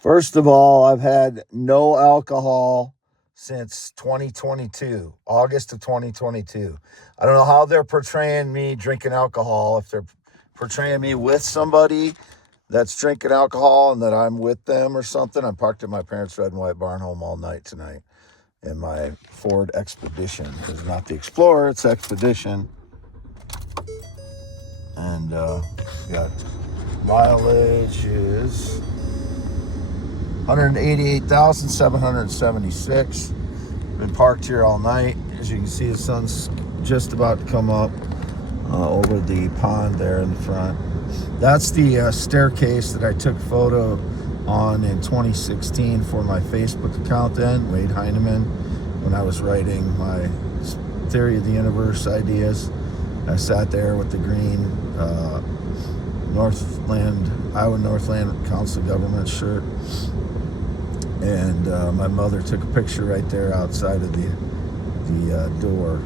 First of all, I've had no alcohol since 2022, August of 2022. I don't know how they're portraying me drinking alcohol. If they're portraying me with somebody that's drinking alcohol and that I'm with them or something. I'm parked at my parents' red and white barn home all night tonight in my Ford Expedition. It's not the Explorer, it's Expedition. And got mileage is 188,776. Been parked here all night. As you can see, the sun's just about to come up over the pond there in the front. That's the staircase that I took a photo on in 2016 for my Facebook account then, Wade Heineman, when I was writing my Theory of the Universe ideas. I sat there with the green Iowa Northland Council Government shirt. And my mother took a picture right there outside of the door.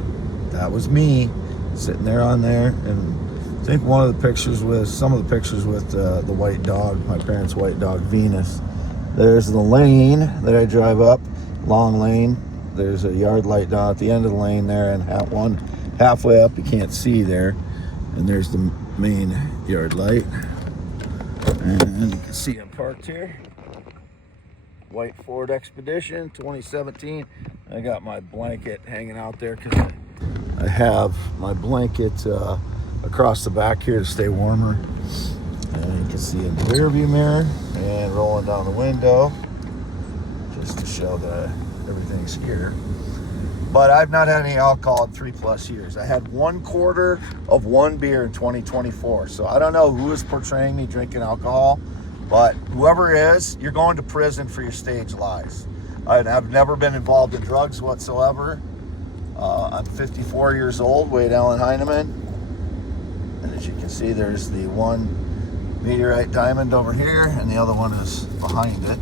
That was me sitting there on there. And I think some of the pictures with the white dog, my parents' white dog, Venus. There's the lane that I drive up, long lane. There's a yard light down at the end of the lane there, and halfway up, you can't see there. And there's the main yard light. And you can see I'm parked here. White Ford Expedition 2017. I got my blanket hanging out there because I have my blanket across the back here to stay warmer. And you can see in the rear view mirror and rolling down the window just to show that everything's here. But I've not had any alcohol in 3+ years. I had 1/4 of one beer in 2024. So I don't know who is portraying me drinking alcohol. But whoever is, you're going to prison for your stage lies. I've never been involved in drugs whatsoever. I'm 54 years old, Wade Allen Heineman. And as you can see, there's the one meteorite diamond over here, and the other one is behind it.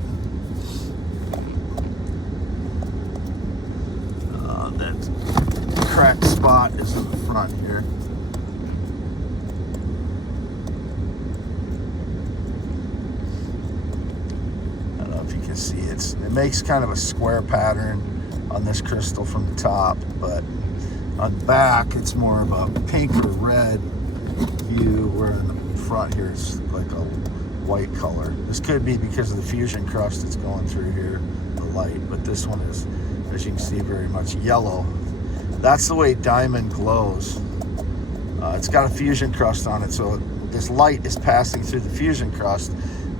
That cracked spot is in the front here. You can see it makes kind of a square pattern on this crystal from the top, but on the back it's more of a pink or red hue, where in the front here it's like a white color. This could be because of the fusion crust that's going through here, the light, but this one is, as you can see, very much yellow. That's the way diamond glows. It's got a fusion crust on it, so this light is passing through the fusion crust,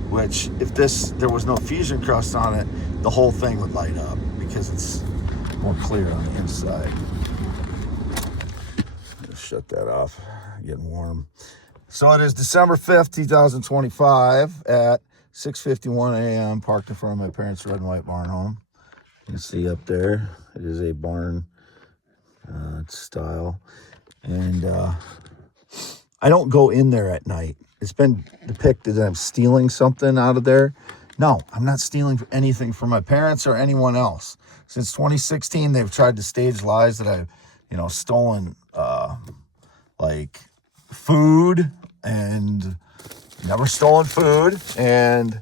which if there was no fusion crust on it, the whole thing would light up because it's more clear on the inside. Just shut that off, getting warm. So it is December 5th, 2025 at 6:51 a.m. parked in front of my parents' red and white barn home. You can see up there, it is a barn style. And I don't go in there at night. It's been depicted that I'm stealing something out of there. No, I'm not stealing anything from my parents or anyone else. Since 2016, they've tried to stage lies that I've, stolen like food, and never stolen food, and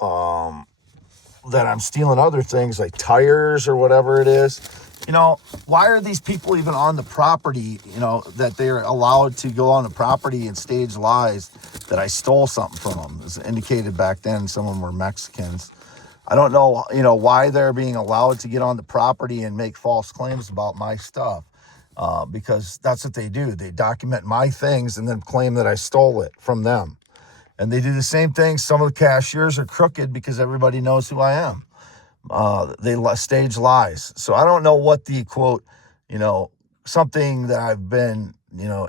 that I'm stealing other things like tires or whatever it is. Why are these people even on the property, that they're allowed to go on the property and stage lies that I stole something from them? As indicated back then, some of them were Mexicans. I don't know, why they're being allowed to get on the property and make false claims about my stuff, because that's what they do. They document my things and then claim that I stole it from them. And they do the same thing. Some of the cashiers are crooked because everybody knows who I am. They stage lies. So I don't know what the quote, something that I've been,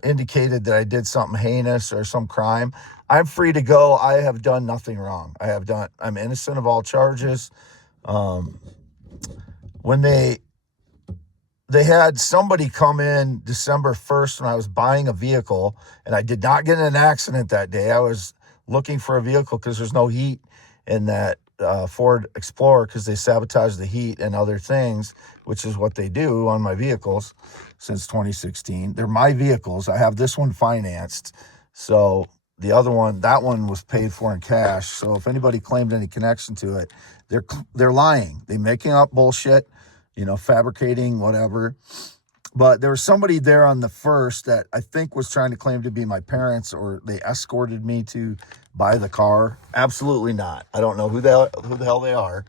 indicated that I did something heinous or some crime. I'm free to go. I have done nothing wrong. I'm innocent of all charges. When they had somebody come in December 1st when I was buying a vehicle, and I did not get in an accident that day. I was looking for a vehicle because there's no heat in that Ford Explorer, because they sabotage the heat and other things, which is what they do on my vehicles since 2016. They're my vehicles. I have this one financed. So the other one, that one was paid for in cash. So if anybody claimed any connection to it, they're lying. They're making up bullshit, fabricating whatever. But there was somebody there on the first that I think was trying to claim to be my parents, or they escorted me to buy the car. Absolutely not. I don't know who the hell they are.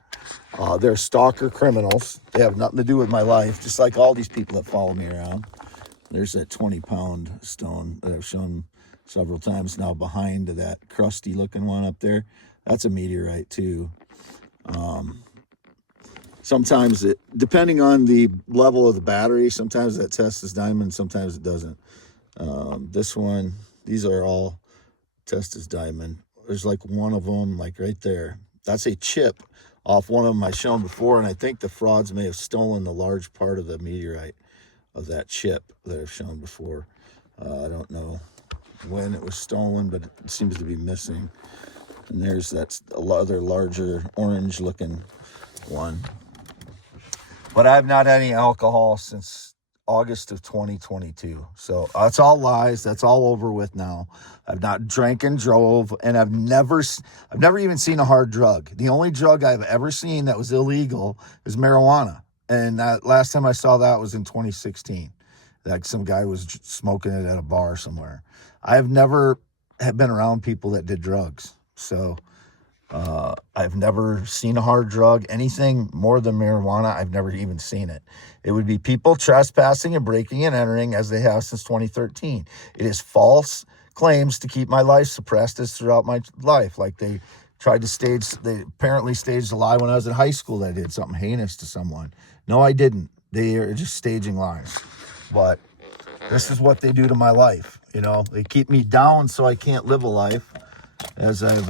They're stalker criminals. They have nothing to do with my life, just like all these people that follow me around. There's that 20-pound stone that I've shown several times now behind that crusty looking one up there. That's a meteorite too. Sometimes depending on the level of the battery, sometimes that tests as diamond, sometimes it doesn't. This one, these are all test as diamond. There's like one of them, like right there. That's a chip off one of them I shown before, and I think the frauds may have stolen the large part of the meteorite of that chip that I've shown before. I don't know when it was stolen, but it seems to be missing. And there's that other larger orange looking one. But I've not had any alcohol since August of 2022. So that's all lies. That's all over with now. I've not drank and drove, and I've never even seen a hard drug. The only drug I've ever seen that was illegal is marijuana. And that last time I saw that was in 2016. Like some guy was smoking it at a bar somewhere. I've never been around people that did drugs. So I've never seen a hard drug, anything more than marijuana. I've never even seen it. It would be people trespassing and breaking and entering as they have since 2013. It is false claims to keep my life suppressed as throughout my life. Like they apparently staged a lie when I was in high school that I did something heinous to someone. No, I didn't. They are just staging lies. But this is what they do to my life. They keep me down so I can't live a life. As I've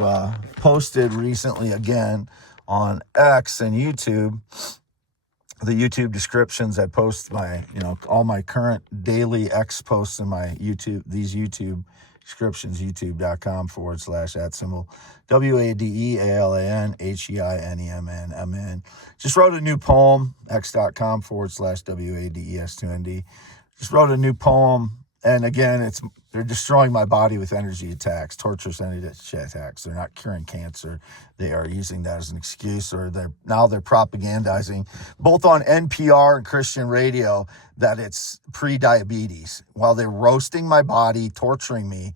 posted recently again on X and YouTube, the YouTube descriptions, I post my, all my current daily X posts in my these YouTube descriptions, youtube.com/@ WADEALANHEINEMNMN. Just wrote a new poem, x.com/WADES2ND. Just wrote a new poem. And again, they're destroying my body with energy attacks, torturous energy attacks. They're not curing cancer. They are using that as an excuse, or they're propagandizing both on NPR and Christian radio that it's pre-diabetes, while they're roasting my body, torturing me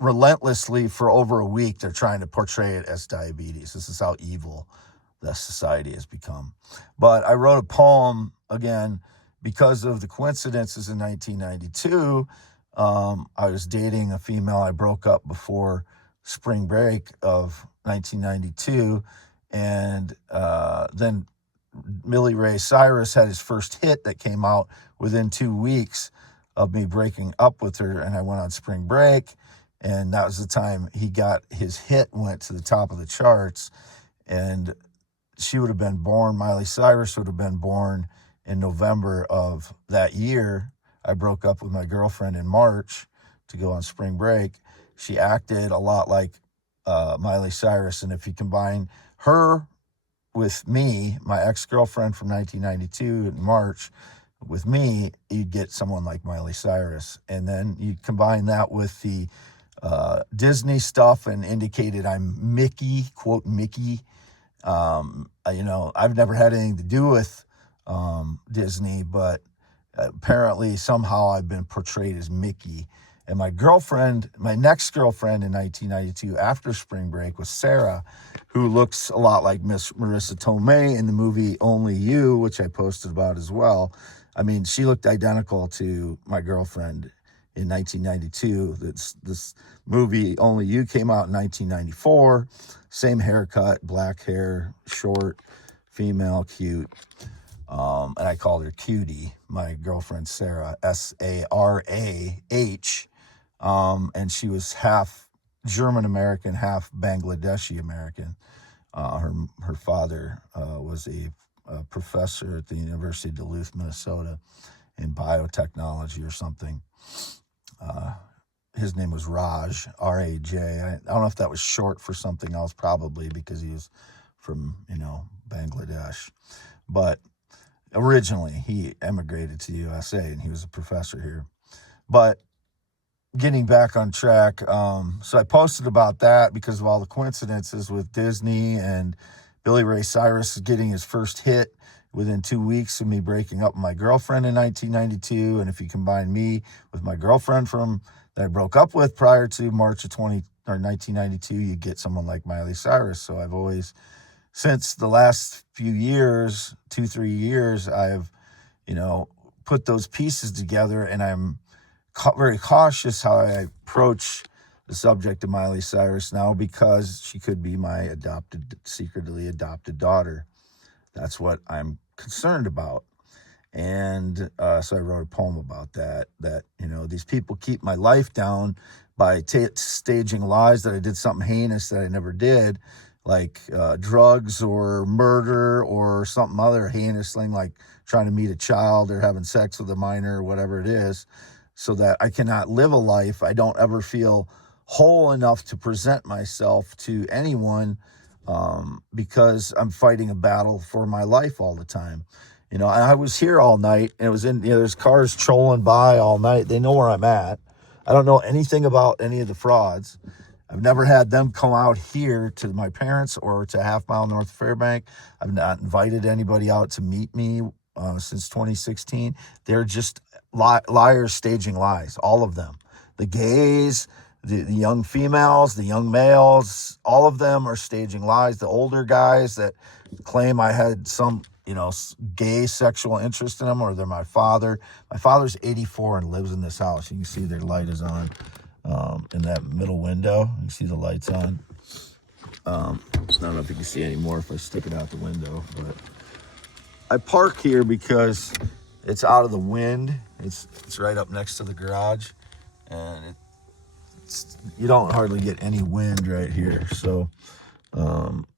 relentlessly for over a week. They're trying to portray it as diabetes. This is how evil the society has become. But I wrote a poem again because of the coincidences in 1992. I was dating a female I broke up before spring break of 1992. And then Millie Ray Cyrus had his first hit that came out within 2 weeks of me breaking up with her. And I went on spring break. And that was the time he got his hit, went to the top of the charts. And she would have been born, Miley Cyrus would have been born in November of that year. I broke up with my girlfriend in March to go on spring break. She acted a lot like Miley Cyrus. And if you combine her with me, my ex-girlfriend from 1992 in March, with me, you'd get someone like Miley Cyrus. And then you combine that with the Disney stuff and indicated I'm Mickey, quote Mickey. I've never had anything to do with Disney, but apparently somehow I've been portrayed as Mickey. And my next girlfriend in 1992 after spring break was Sarah, who looks a lot like Miss Marissa Tomei in the movie Only You, which I posted about as well. I mean, she looked identical to my girlfriend in 1992. This movie Only You came out in 1994. Same haircut, black hair, short, female, cute. And I called her Cutie, my girlfriend Sarah, Sarah. And she was half German-American, half Bangladeshi-American. Her father was a professor at the University of Duluth, Minnesota, in biotechnology or something. His name was Raj, R-A-J. I don't know if that was short for something else, probably because he was from, Bangladesh. But originally, he emigrated to the USA, and he was a professor here. But getting back on track. So I posted about that because of all the coincidences with Disney and Billy Ray Cyrus getting his first hit within 2 weeks of me breaking up with my girlfriend in 1992. And if you combine me with my girlfriend that I broke up with prior to March of 1992, you get someone like Miley Cyrus. So I've always, since the last few years, 2-3 years, I've, put those pieces together, and I'm very cautious how I approach the subject of Miley Cyrus now, because she could be my secretly adopted daughter. That's what I'm concerned about. And so I wrote a poem about that these people keep my life down by staging lies that I did something heinous that I never did, like drugs or murder or something other heinous thing, like trying to meet a child or having sex with a minor or whatever it is, so that I cannot live a life. I don't ever feel whole enough to present myself to anyone, because I'm fighting a battle for my life all the time. I was here all night, and it was there's cars trolling by all night. They know where I'm at. I don't know anything about any of the frauds. I've never had them come out here to my parents or to Half Mile North of Fairbank. I've not invited anybody out to meet me since 2016. They're just liars staging lies, all of them. The gays, the young females, the young males, all of them are staging lies. The older guys that claim I had some, gay sexual interest in them, or they're my father. My father's 84 and lives in this house. You can see their light is on in that middle window. You can see the lights on. I don't know if you can see anymore if I stick it out the window, but I park here because it's out of the wind. It's right up next to the garage, and you don't hardly get any wind right here. So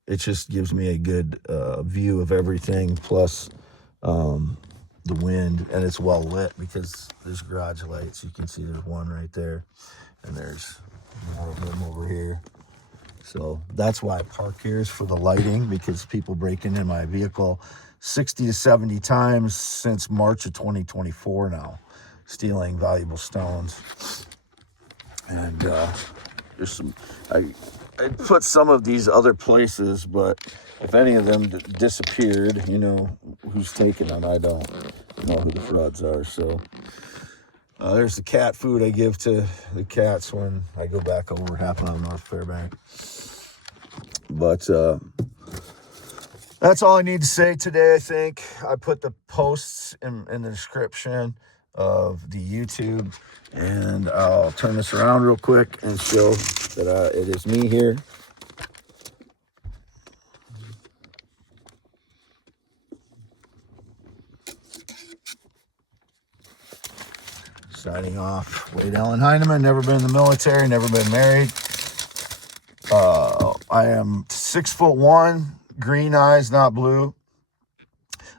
it just gives me a good view of everything, plus the wind, and it's well lit because there's garage lights. You can see there's one right there, and there's more of them over here. So that's why I park here, is for the lighting, because people break into my vehicle 60 to 70 times since March of 2024 now, stealing valuable stones. And there's some, I put some of these other places, but if any of them disappeared, who's taking them. I don't know who the frauds are. So there's the cat food I give to the cats when I go back over Half Mile North Fairbank. But that's all I need to say today, I think. I put the posts in the description of the YouTube, and I'll turn this around real quick and show that it is me here. Signing off, Wade Allen Heineman. Never been in the military, never been married. I am 6'1", green eyes, not blue.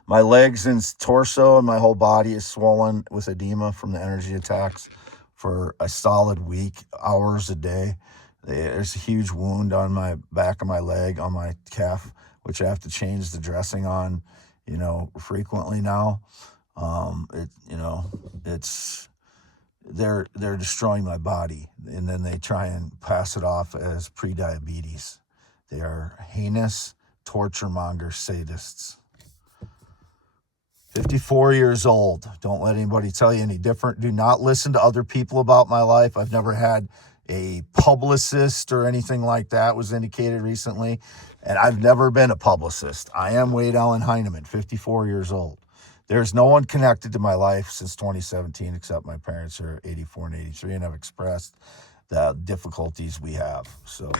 My legs and torso and my whole body is swollen with edema from the energy attacks for a solid week, hours a day. There's a huge wound on my back of my leg, on my calf, which I have to change the dressing on, frequently now. They're destroying my body, and then they try and pass it off as pre-diabetes. They are heinous, torture monger sadists. 54 years old. Don't let anybody tell you any different. Do not listen to other people about my life. I've never had a publicist or anything like that was indicated recently, and I've never been a publicist. I am Wade Allen Heineman, 54 years old. There's no one connected to my life since 2017 except my parents are 84 and 83, and I've expressed the difficulties we have. So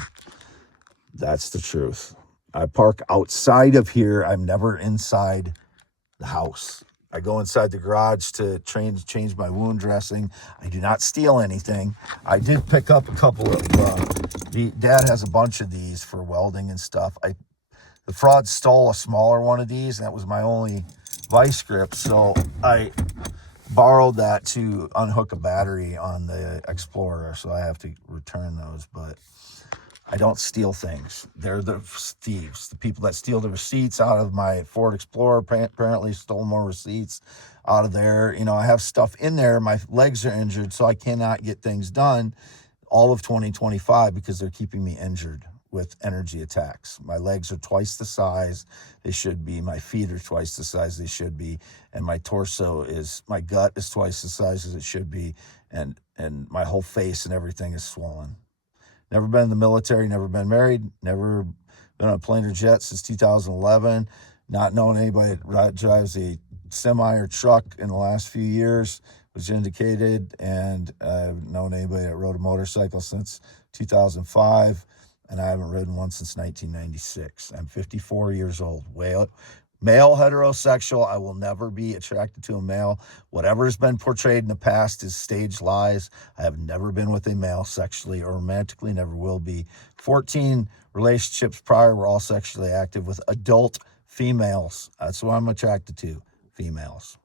that's the truth. I park outside of here. I'm never inside the house. I go inside the garage to change my wound dressing. I do not steal anything. I did pick up a couple of, Dad has a bunch of these for welding and stuff. The fraud stole a smaller one of these, and that was my only vice grip, so I borrowed that to unhook a battery on the Explorer, so I have to return those. But I don't steal things. They're the thieves, the people that steal the receipts out of my Ford Explorer. Apparently stole more receipts out of there. You know, I have stuff in there. My legs are injured, so I cannot get things done all of 2025 because they're keeping me injured with energy attacks. My legs are twice the size they should be. My feet are twice the size they should be. And my my gut is twice the size as it should be. And my whole face and everything is swollen. Never been in the military, never been married, never been on a plane or jet since 2011. Not known anybody that drives a semi or truck in the last few years, was indicated. And I've known anybody that rode a motorcycle since 2005. And I haven't ridden one since 1996. I'm 54 years old. Male heterosexual. I will never be attracted to a male. Whatever has been portrayed in the past is stage lies. I have never been with a male sexually or romantically, never will be. 14 relationships prior were all sexually active with adult females. That's what I'm attracted to, females.